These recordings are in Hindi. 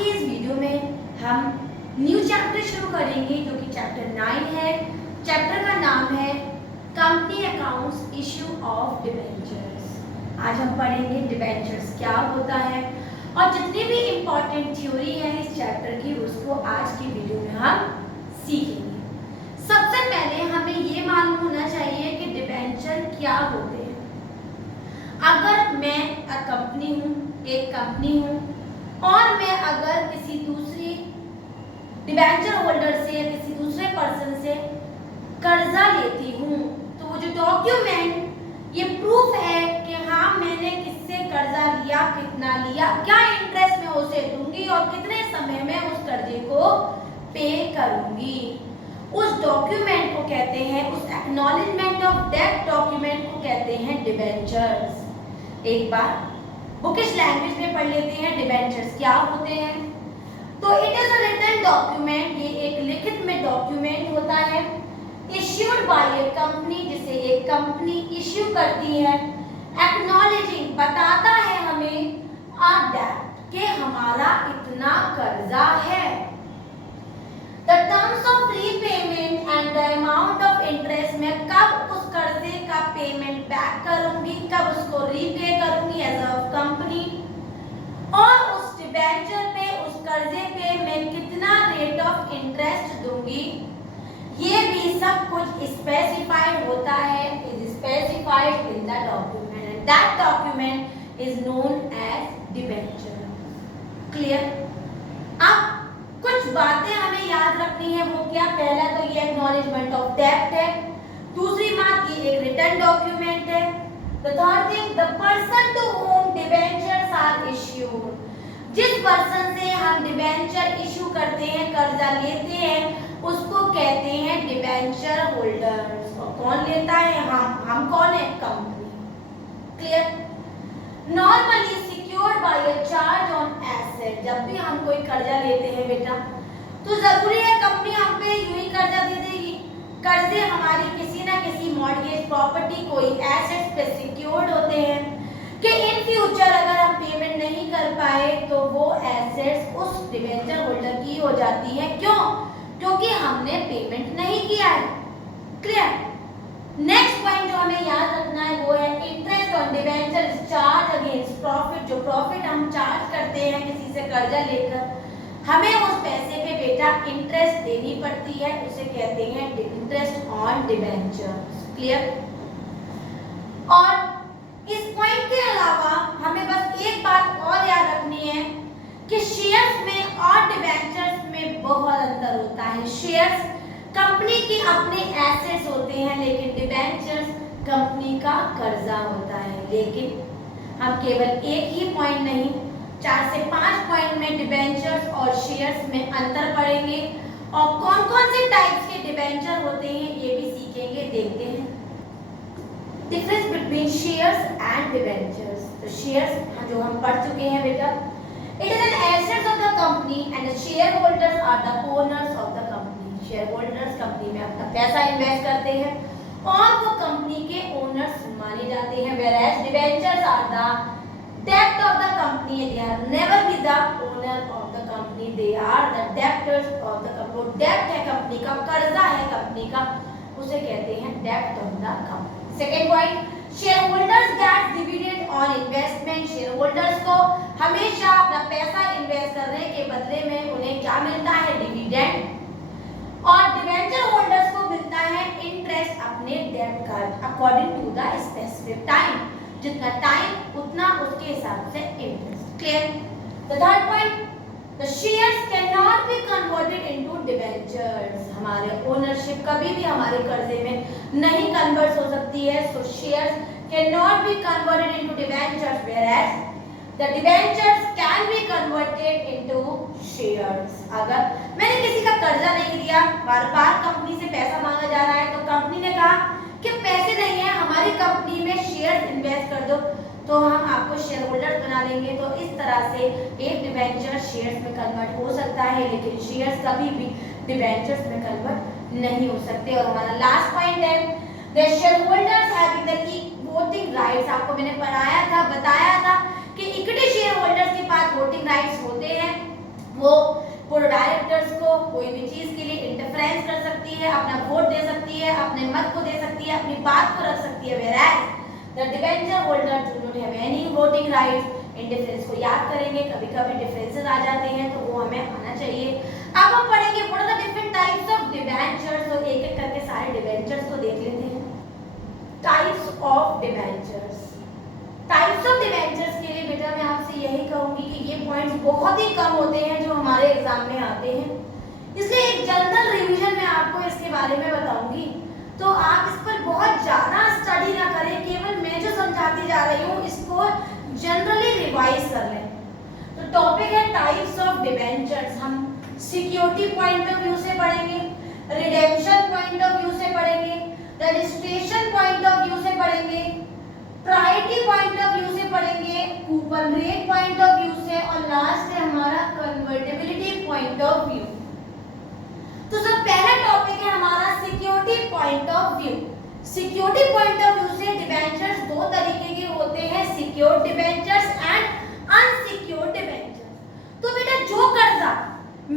के इस वीडियो में हम न्यू चैप्टर शुरू करेंगे जो कि चैप्टर 9 है। चैप्टर का नाम है company accounts issue of debentures. आज हम पढ़ेंगे डिबेंचर्स क्या होता है और जितनी भी इम्पोर्टेंट थ्योरी है इस चैप्टर की उसको आज की वीडियो में हम सीखेंगे। सबसे पहले हमें ये मालूम होना चाहिए कि डिबेंचर क्या होते हैं। अगर मैं एक कंपनी हूँ और मैं अगर किसी दूसरी डिबेंचर होल्डर से या किसी दूसरे पर्सन से कर्जा लेती हूँ तो वो जो डॉक्यूमेंट ये प्रूफ है कि हाँ मैंने किससे कर्जा लिया, कितना लिया, क्या इंटरेस्ट में उसे दूंगी और कितने समय में उस कर्जे को पे करूंगी। उस डॉक्यूमेंट को कहते हैं, उस एक्नॉलेजमेंट ऑफ डेट डॉक्यूमेंट को कहते हैं डिबेंचर्स। एक बार बुकिश लैंग्वेज में पढ़ लेते हैं डिबेंचर्स क्या होते हैं। तो it is a written document, ये एक लिखित में डॉक्यूमेंट होता है इश्यूड बाय ए कंपनी, जिसे एक कंपनी इश्यू करती है। एक्नॉलेजिंग बताता है हमें अ डेट कि हमारा इतना कर्जा है। The terms of repayment and the amount of interest, मैं कब उस कर्जे का पेमेंट बैक करूंगी, कब उसको रीपे करूंगी एज अ कंपनी, और उस डिबेंचर पे, उस कर्जे पे मैं कितना रेट ऑफ इंटरेस्ट दूंगी, ये भी सब कुछ स्पेसिफाइड होता है, is specified in the document and that document is known as debenture. Clear? अब कुछ बातें हमें याद रखनी है, वो क्या? पहला तो ये एक्नॉलेजमेंट ऑफ डेट है, दूसरी बात ये एक रिटन डॉक्यूमेंट है। The third thing, the person to whom debentures are issued, जिस पर्सन से हम डिबेंचर इशू करते हैं, कर्जा लेते हैं, उसको कहते हैं डिबेंचर होल्डर्स। और कौन लेता है? हम कौन है? Company. Clear? Normally secured by a charge on asset, जब भी हम कोई कर्जा लेते हैं बेटा तो जरूरी है कंपनी हम पे यूं ही कर्जा दे देगी। कर्जे हमारी किसी ना किसी मॉर्गेज प्रॉपर्टी, कोई एसेट पे सिक्योर्ड होते हैं कि इन फ्यूचर अगर हम पेमेंट नहीं कर पाए तो वो एसेट्स उस डिबेंचर होल्डर की हो जाती है। क्यों? क्योंकि हमने पेमेंट नहीं किया है। क्लियर? नेक्स्ट पॉइंट जो हमें याद रखना है वो है interest on debenture charge against profit. जो प्रॉफिट हम चार्ज करते हैं किसी से कर्जा लेकर, हमें उस पैसे पे बेटा इंटरेस्ट देनी पड़ती है, उसे कहते हैं इंटरेस्ट ऑन डिबेंचर्स। क्लियर? और इस पॉइंट के अलावा हमें बस एक बात और याद रखनी है कि शेयर्स में और डिबेंचर्स में बहुत अंतर होता है। शेयर्स कंपनी के अपने एसेट्स होते हैं लेकिन डिबेंचर्स कंपनी का कर्जा होता है। लेकिन हम केवल एक ही पॉइंट नहीं, 4 से 5 पॉइंट में डिबेंचर्स और शेयर्स में अंतर पढ़ेंगे और कौन कौन से टाइप्स के डिबेंचर होते हैं ये भी सीखेंगे। देखते हैं difference between shares and debentures. तो शेयर्स जो हम पढ़ चुके हैं बेटा, it is an assets of the company and the shareholders are the owners of the company. Shareholders company में अपना पैसा इन्वेस्ट करते हैं और वो कंपनी के ओनर्स माने जाते हैं। whereas debentures are the debt of the company, they are never be the owner of the company, they are the debtors of the company। debt है कंपनी का, कर्जा है कंपनी का, उसे कहते हैं debt of the company। Second point, shareholders get dividend on investment। shareholders को हमेशा अपना पैसा इन्वेस्ट करने के बदले में उन्हें क्या मिलता है? डिविडेंड। और डिबेंचर होल्डर्स को मिलता है इंटरेस्ट अपने डेट का according to the specific time, जितना टाइम उतना उसके हिसाब से interest. Clear? The third point, the shares can not be converted into debentures. हमारे ओनरशिप कभी भी हमारे कर्जे में नहीं कन्वर्ट हो सकती है। So shares can not be converted into debentures whereas the debentures can be converted into shares। अगर मैंने किसी का कर्जा नहीं दिया, बार-बार कंपनी से पैसा मांगा जा रहा है तो कंपनी ने कहा कि पैसे नहीं है, हमारी कंपनी में शेयर इन्वेस्ट कर दो तो हम आपको शेयर होल्डर बना लेंगे। तो इस तरह से एक डिबेंचर शेयर्स में कन्वर्ट हो सकता है लेकिन शेयर्स कभी भी डिबेंचर्स में कन्वर्ट नहीं हो सकते। और हमारा लास्ट पॉइंट है the share holders having the voting rights. आपको मैंने पढ़ाया था, बताया था कि इक्विटी शेयर होल्डर्स के पास वोटिंग राइट्स होते हैं, कोई भी चीज के लिए इंटरफेरेंस कर सकती है, अपना वोट दे सकती है, अपने मत को दे सकती है, अपनी बात को रख सकती है। whereas the debenture holder do not have any voting rights। In difference को याद करेंगे, कभी-कभी डिफरेंसेस आ जाते हैं तो वो हमें आना चाहिए। अब हम पढ़ेंगे what are the different types of debentures, तो एक-एक करके सारे डिबेंचर्स को देख लेते हैं। Types of debentures. Types of debentures के लिए बेटा मैं आपसे यही कहूंगी कि ये पॉइंट्स बहुत ही कम होते हैं जो हमारे एग्जाम में आते हैं, इसलिए एक जनरल रिवीजन में आपको इसके बारे में बताऊंगी, तो आप इस पर बहुत ज्यादा स्टडी ना करें, केवल मैं जो समझाती जा रही हूँ इसको जनरली रिवाइज कर लें। तो टॉपिक है टाइप्स ऑफ डिबेंचर्स। हम सिक्योरिटी पॉइंट ऑफ व्यू से पढ़ेंगे, रिडेम्पशन पॉइंट ऑफ व्यू से पढ़ेंगे, रजिस्ट्रेशन पॉइंट ऑफ व्यू से पढ़ेंगे, प्रायोरिटी पॉइंट ऑफ व्यू से पढ़ेंगे, coupon rate point of view से, और लास्ट है हमारा कन्वर्टिबिलिटी पॉइंट ऑफ व्यू। तो सब पहला टॉपिक है हमारा security point of view. Security point of view से डिबेंचर्स दो तरीके के होते हैं, secured debentures and unsecured debentures. तो बेटा जो कर्जा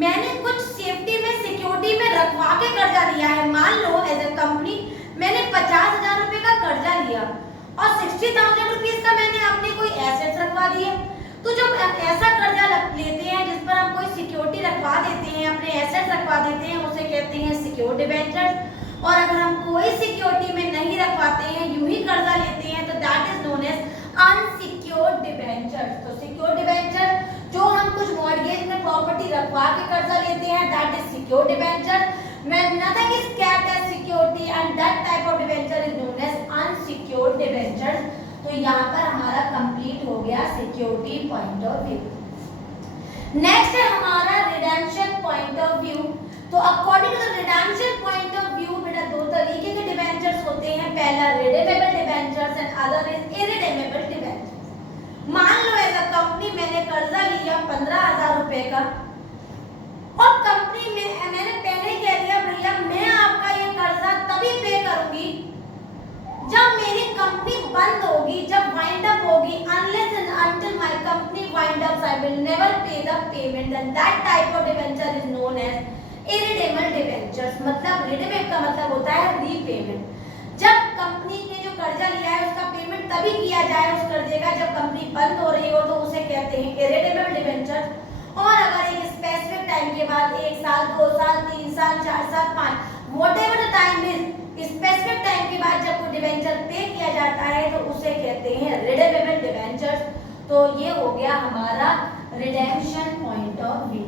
मैंने कुछ सेफ्टी में सिक्योरिटी में रखवा के कर्जा लिया है, मान लो एज अ कंपनी मैंने 50,000 रुपए का कर्जा लिया और 60,000 रुपीस का मैंने अपने कोई एसेट्स रखवा दिए, तो जब ऐसा कर्जा लेते हैं जिस पर हम कोई सिक्योरिटी रखवा देते हैं, अपने एसेट्स रखवा देते हैं, उसे कहते हैं सिक्योर्ड डिबेंचर्स। और अगर हम कोई सिक्योरिटी में नहीं रखवाते हैं, यूं ही कर्जा लेते हैं, तो that is known as unsecured debentures. तो सिक्योर्ड डिबेंचर जो हम कुछ मॉर्गेज में प्रॉपर्टी रखवा के कर्जा लेते हैं, that is secured debenture. When nothing is kept as security and that type of debenture is known as unsecured debentures। तो यहाँ पर हमारा कंप्लीट हो गया security point of view. Next है हमारा रिडेम्पशन पॉइंट ऑफ व्यू। तो according to the redemption point of view बेटा दो तरीके के डिबेंचर्स होते हैं, पहला redeemable debentures and other is irredeemable debentures. मान लो एज अ कंपनी मैंने कर्जा लिया 15,000 रुपए का, और कंपनी में मैंने पहले ही कह दिया भैया मैं आपका ये कर्जा तभी पे करूंगी जब मेरी कंपनी बंद होगी, जब वाइंड अप होगी, unless and until my company wind up I will never pay the payment, and that type of debenture is known as irredeemable debentures। मतलब redeemable का मतलब होता है रीपेमेंट। जब कंपनी ने जो कर्जा लिया है उसका पेमेंट तभी किया जाए उस कर्जे का जब कंपनी बंद हो रही हो, तो उसे कहते हैं irredeemable debentures। और अगर एक स्पेसिफिक टाइम के बाद 1 साल 2 साल 3 साल 4 साल 5 whatever the time is, specific time के बाद जब कोई डिबेंचर पे किया जाता है तो उसे कहते हैं रिडीमेबल डिबेंचर्स। तो ये हो गया हमारा redemption point of view.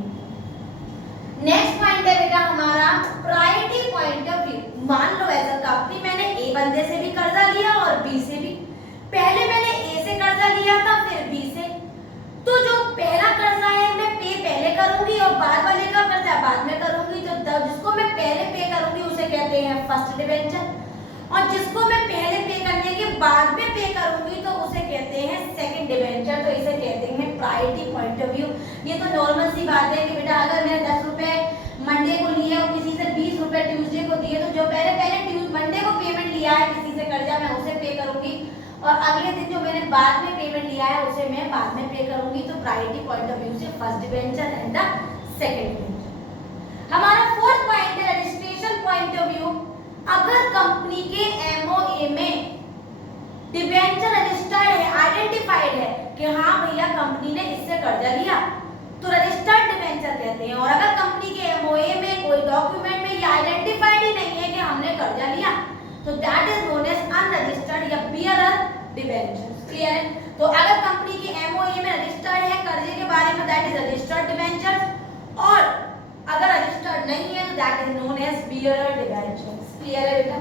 Next point है बेटा हमारा प्रायोरिटी पॉइंट ऑफ व्यू। मान लो एज अ कंपनी मैंने ए बंदे से भी कर्जा लिया और बी से भी। पहले मैंने ए से कर्जा लिया था फिर बी से, तो जो पहला कर्जा है मैं पे पहले करूंगी और बाद वाले का कर्जा बाद में करूंगी, तो जिसको मैं पहले पे करूंगी उसे कहते हैं फर्स्ट डिबेंचर, और जिसको मैं पहले पे करने के बाद में पे करूंगी तो उसे कहते हैं सेकंड डिबेंचर। तो इसे कहते हैं प्रायोरिटी पॉइंट ऑफ व्यू। ये तो नॉर्मल सी बात है कि बेटा अगर मैंने 10 रुपए मंडे को लिए और किसी से 20 रुपए ट्यूसडे को दिए, तो जो पहले मंडे को पेमेंट लिया है किसी से कर्जा मैं उसे पे करूंगी, और अगले दिन जो मैंने बाद में पेमेंट लिया है उसे मैं बाद में पे करूंगी। तो प्रायोरिटी पॉइंट ऑफ व्यू से first debenture and the second debenture. हमारा फोर्थ पॉइंट है रजिस्ट्रेशन पॉइंट ऑफ व्यू। अगर कंपनी के एमओए में डिबेंचर रजिस्टर्ड है, आइडेंटिफाइड है कि हाँ भैया कंपनी ने इससे कर्जा लिया, तो रजिस्टर्ड डिबेंचर कहते हैं। और अगर कंपनी के एमओए में कोई डॉक्यूमेंट में ये आइडेंटिफाइड ही नहीं है कि हमने कर्जा लिया, तो that is known as unregistered या बियरर डिबेंचर्स। क्लियर है? तो अगर कंपनी के एमओए में रजिस्टर्ड है कर्जे के बारे में, दैट इज रजिस्टर्ड डिबेंचर्स, और अगर रजिस्टर्ड नहीं है तो that is known as bearer debentures. Clear है बेटा?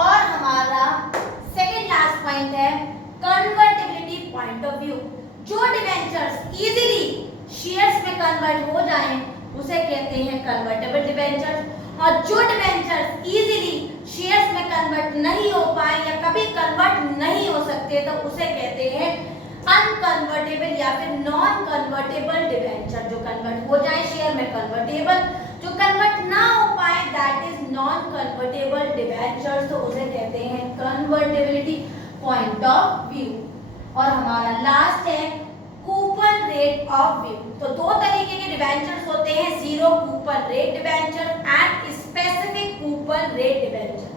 और हमारा सेकंड लास्ट पॉइंट है कन्वर्टिबिलिटी पॉइंट ऑफ व्यू। जो डिबेंचर्स इजीली शेयर्स में कन्वर्ट हो जाएं उसे कहते हैं कन्वर्टेबल डिबेंचर्स, और जो डिबेंचर्स इजीली शेयर्स में कन्वर्ट नहीं हो पाए या कभी कन्वर्ट नहीं हो सकते तो उसे कहते हैं अनकन्वर्टेबल या फिर नॉन कन्वर्टेबल डिबेंचर। जो कन्वर्ट हो जाए शेयर में कन्वर्टेबल, जो कन्वर्ट ना हो पाए that is non convertible debenture, तो उसे कहते हैं कन्वर्टेबिलिटी पॉइंट ऑफ व्यू। और हमारा लास्ट है कूपन रेट ऑफ व्यू। तो दो तरीके के डिबेंचर्स होते हैं, zero coupon rate debenture and specific coupon rate debenture.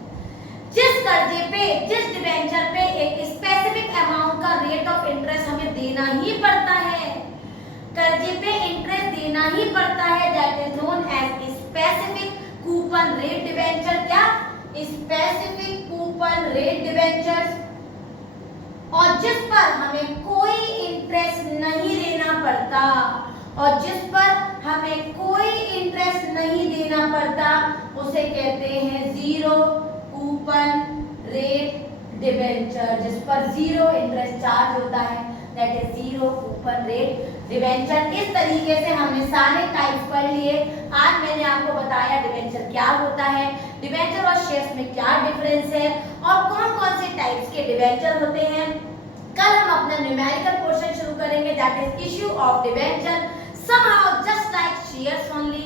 जिस कर्जे पे, जिस डिबेंचर पे एक स्पेसिफिक अमाउंट का रेट ऑफ इंटरेस्ट हमें देना ही पड़ता है, कर्जे पे इंटरेस्ट देना ही पड़ता है, that is known as specific coupon rate debenture. क्या? Specific coupon rate debentures. और जिस पर हमें कोई इंटरेस्ट नहीं देना पड़ता, और जिस पर हमें कोई इंटरेस्ट नहीं देना पड़ता, उसे कहते हैं जीरो कूपन रेट डिबेंचर। जिस पर जीरो इंटरेस्ट चार्ज होता है, that is zero coupon rate debenture. इस तरीके से हमने सारे टाइप्स पढ़ लिए। आज मैंने आपको बताया डिबेंचर क्या होता है, डिबेंचर और शेयर्स में क्या डिफरेंस है, और कौन कौन से टाइप्स के डिबेंचर होते हैं। कल हम अपना न्यूमेरिकल पोर्शन शुरू करेंगे, that is issue of debenture somehow just like shares only।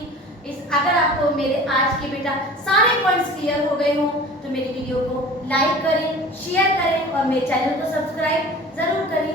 अगर आपको मेरे आज के बेटा सारे पॉइंट्स क्लियर हो गए हों तो मेरी वीडियो को लाइक करें, शेयर करें और मेरे चैनल को सब्सक्राइब जरूर करें।